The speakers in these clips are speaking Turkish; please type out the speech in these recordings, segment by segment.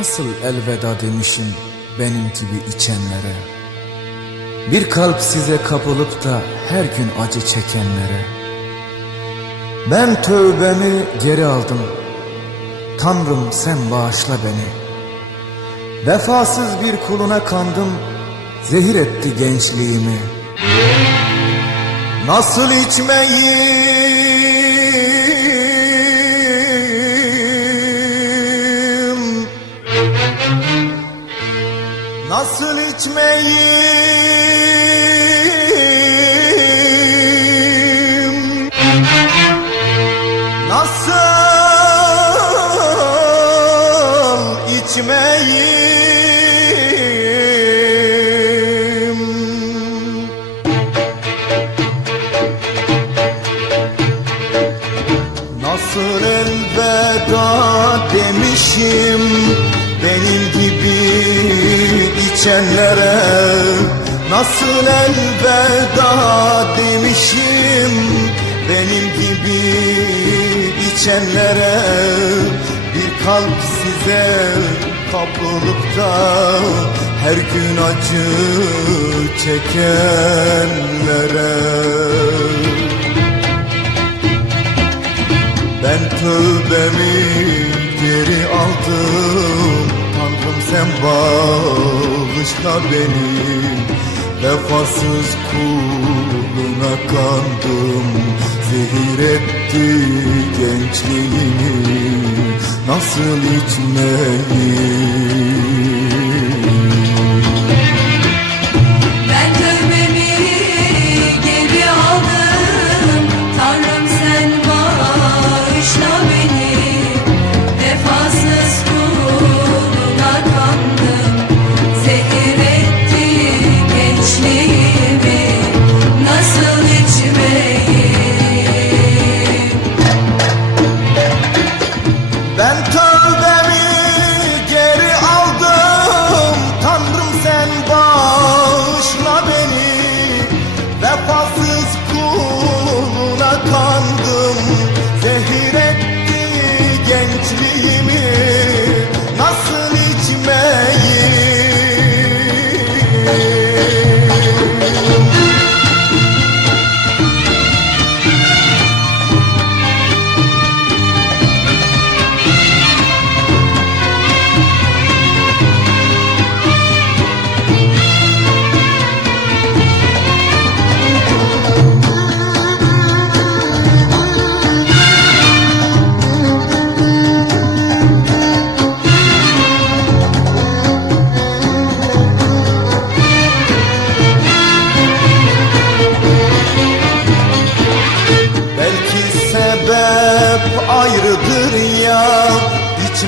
Nasıl elveda demişim benim gibi içenlere? Bir kalp size kapılıp da her gün acı çekenlere? Ben tövbemi geri aldım. Tanrım sen bağışla beni. Vefasız bir kuluna kandım. Zehir etti gençliğimi. Nasıl içmeyim Nasıl içmeyim Nasıl içmeyim Nasıl elveda demişim içenlere Nasıl elveda demişim? Benim gibi içenlere Bir kalp size kapılıp da her gün acı çekenlere. Ben tövbemi geri aldım Tanrım sen bağışla beni Vefasız kuluna kandım. Zehir etti gençliğimi Nasıl içmeyim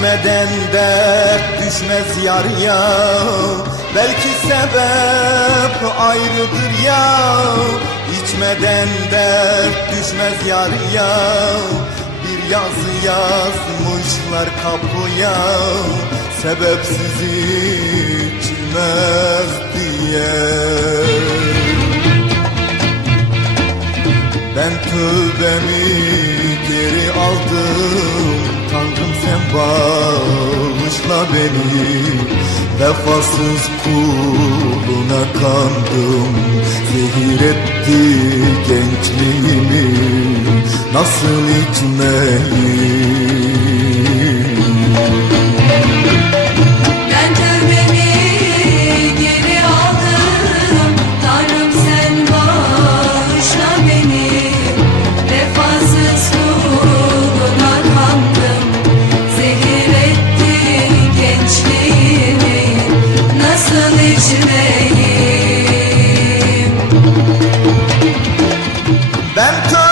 İçmeden dert düşmez yar ya. Belki sebep ayrıdır ya. İçmeden dert düşmez yar ya. Bir yazı yazmışlar kapıya. Sebepsiz içilmez diye. Ben tövbemi geri aldım sen bağışla beni Vefasız kuluna kandım. Zehir etti gençliğimi Nasıl içmeyim Ben